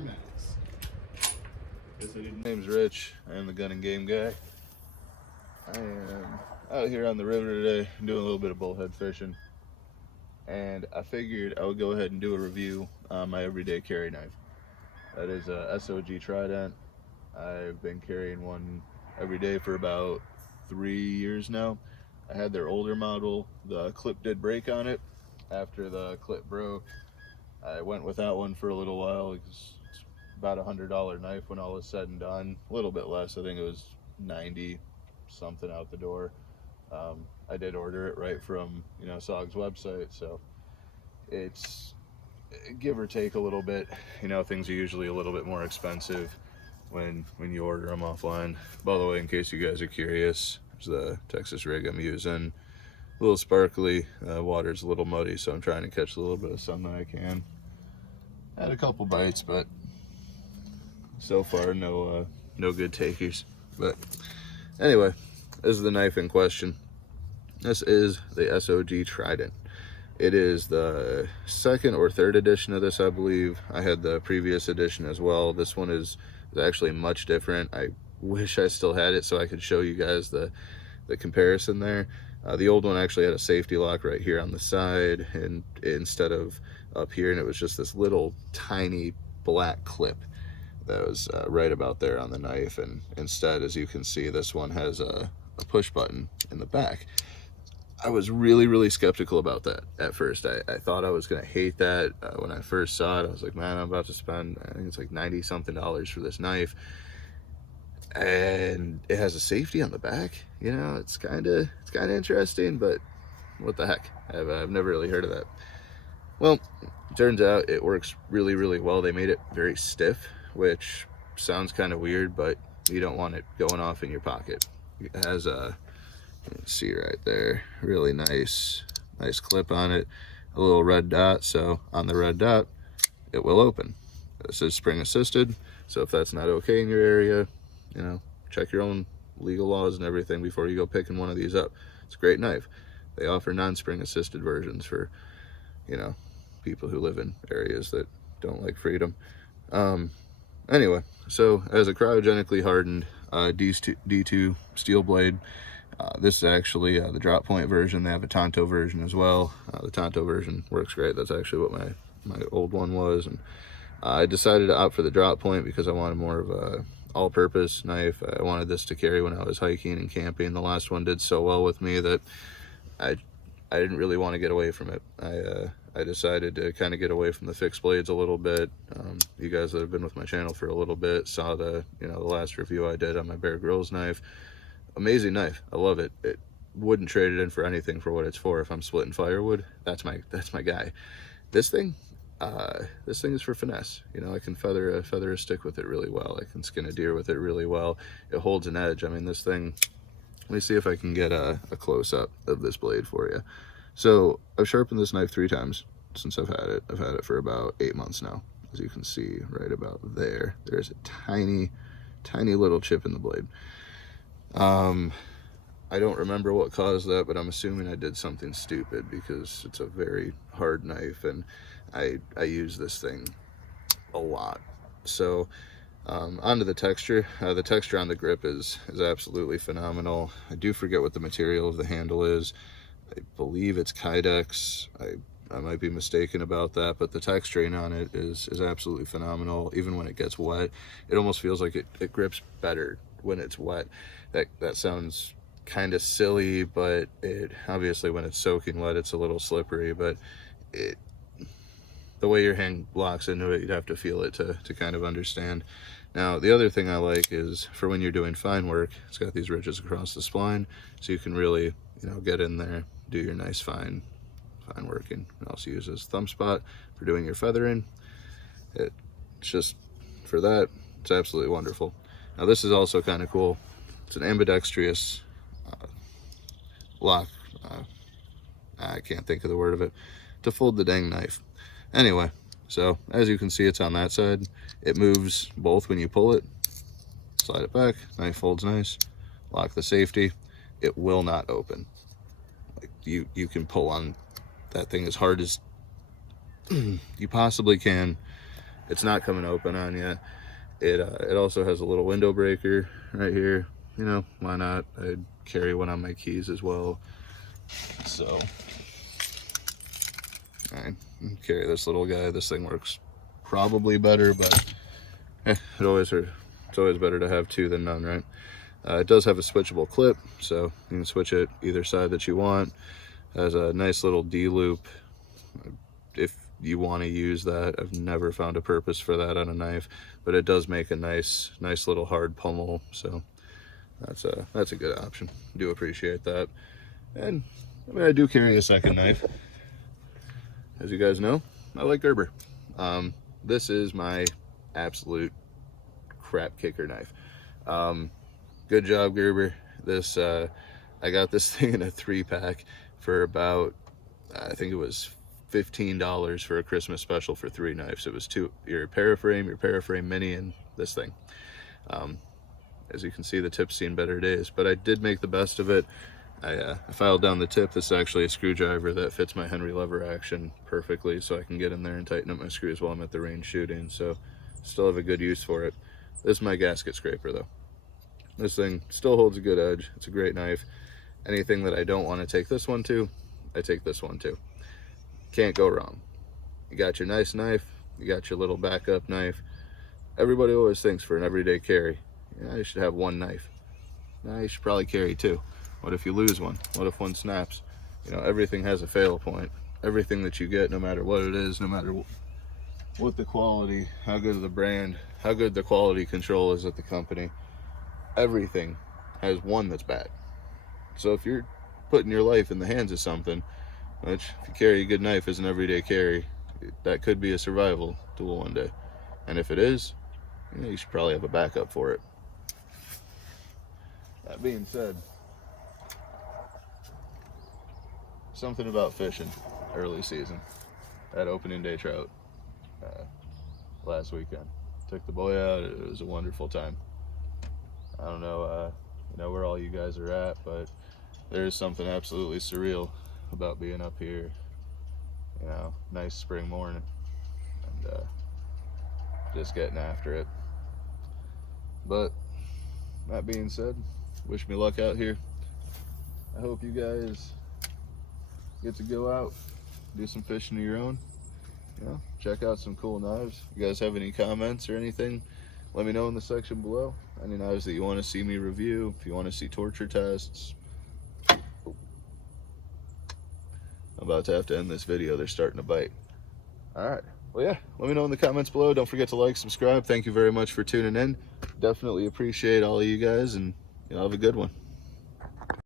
max. My name's Rich. I am the gun and game guy. I am out here on the river today doing a little bit of bullhead fishing, and I figured I would go ahead and do a review on my everyday carry knife. That is a SOG Trident. I've been carrying one every day for about 3 years now. I had their older model. The clip did break on it. After the clip broke, I went with that one for a little while. It's about $100 knife when all was said and done. A little bit less. I think it was 90 something out the door. I did order it right from SOG's website, so it's give or take a little bit. Things are usually a little bit more expensive when you order them offline. By the way, in case you guys are curious, there's the Texas rig I'm using. A little sparkly, water's a little muddy, so I'm trying to catch a little bit of sun that I can. Had a couple bites, but so far no good takers. But anyway, this is the knife in question. This is the SOG Trident. It is the second or third edition of this, I believe. I had the previous edition as well. This one is actually much different. I wish I still had it so I could show you guys the comparison there. The old one actually had a safety lock right here on the side, and instead of up here, and it was just this little tiny black clip that was right about there on the knife. And instead, as you can see, this one has a push button in the back. I was really skeptical about that at first. I thought I was gonna hate that. When I first saw it, I was like, man, I'm about to spend, I think it's like $90 something for this knife, and it has a safety on the back. It's kind of interesting, but what the heck, I've never really heard of that. Well, it turns out it works really well. They made it very stiff, which sounds kind of weird, but you don't want it going off in your pocket. It has a, you can see right there, really nice clip on it, a little red dot, so on the red dot it will open. This is spring assisted, so if that's not okay in your area, check your own legal laws and everything before you go picking one of these up. It's a great knife. They offer non-spring assisted versions for people who live in areas that don't like freedom. Anyway, so as a cryogenically hardened D2 steel blade, this is actually the drop point version. They have a Tonto version as well. The Tonto version works great. That's actually what my old one was, and I decided to opt for the drop point because I wanted more of a all-purpose knife. I wanted this to carry when I was hiking and camping. The last one did so well with me that I didn't really want to get away from it. I decided to kind of get away from the fixed blades a little bit. You guys that have been with my channel for a little bit saw the last review I did on my Bear Grylls knife. Amazing knife. I love it. It wouldn't trade it in for anything for what it's for. If I'm splitting firewood, that's my guy. This thing is for finesse. I can feather a stick with it really well. I can skin a deer with it really well. It holds an edge. I mean, this thing, let me see if I can get a close-up of this blade for you. So I've sharpened this knife 3 times since I've had it. I've had it for about 8 months now. As you can see right about there, there's a tiny little chip in the blade. I don't remember what caused that, but I'm assuming I did something stupid because it's a very hard knife, and I use this thing a lot. So onto the texture. The texture on the grip is absolutely phenomenal. I do forget what the material of the handle is. I believe it's Kydex. I might be mistaken about that, but the texturing on it is absolutely phenomenal. Even when it gets wet, it almost feels like it grips better when it's wet. That sounds kind of silly, but it obviously, when it's soaking wet, it's a little slippery, but the way your hand locks into it, you'd have to feel it to kind of understand. Now, the other thing I like is for when you're doing fine work, it's got these ridges across the spline, so you can really, get in there, do your nice fine working. You can also use this thumb spot for doing your feathering. It's just, for that, it's absolutely wonderful. Now, this is also kind of cool. It's an ambidextrous lock. I can't think of the word of it, to fold the dang knife. Anyway, so as you can see, it's on that side. It moves both when you pull it. Slide it back, knife folds nice. Lock the safety. It will not open. Like you can pull on that thing as hard as you possibly can, it's not coming open on yet. It also has a little window breaker right here. You know, why not? I'd carry one on my keys as well. So I carry this little guy. This thing works probably better, but it's always better to have two than none, right? It does have a switchable clip, so you can switch it either side that you want. It has a nice little D-loop if you want to use that. I've never found a purpose for that on a knife, but it does make a nice little hard pummel, so that's a good option. I do appreciate that. And I mean, I do carry a second knife. As you guys know, I like Gerber. This is my absolute crap kicker knife. Good job, Gerber. This I got this thing in a 3-pack for about, I think it was $15 for a Christmas special for 3 knives. It was your Paraframe Mini, and this thing. As you can see, the tip's seen better days, but I did make the best of it. I filed down the tip. This is actually a screwdriver that fits my Henry lever action perfectly, so I can get in there and tighten up my screws while I'm at the range shooting, so still have a good use for it. This is my gasket scraper though. This thing still holds a good edge. It's a great knife. Anything that I don't want to take this one to, I take this one to. Can't go wrong. You got your nice knife, you got your little backup knife. Everybody always thinks for an everyday carry, yeah, you should have one knife. Nah, you should probably carry 2. What if you lose one? What if one snaps? You know, everything has a fail point. Everything that you get, no matter what it is, no matter what the quality, how good of the brand, how good the quality control is at the company, everything has one that's bad. So if you're putting your life in the hands of something, which if you carry a good knife as an everyday carry, that could be a survival tool one day. And if it is, you know, you should probably have a backup for it. That being said, something about fishing early season. That opening day trout last weekend. Took the boy out. It was a wonderful time. I don't know, you know where all you guys are at, but there is something absolutely surreal about being up here. You know, nice spring morning and just getting after it. But that being said, wish me luck out here. I hope you guys get to go out, do some fishing of your own, you know, check out some cool knives. You guys have any comments or anything, let me know in the section below. Any knives that you want to see me review, if you want to see torture tests. I'm about to have to end this video, they're starting to bite. Alright, well yeah, let me know in the comments below. Don't forget to like, subscribe. Thank you very much for tuning in. Definitely appreciate all of you guys, and you know, have a good one.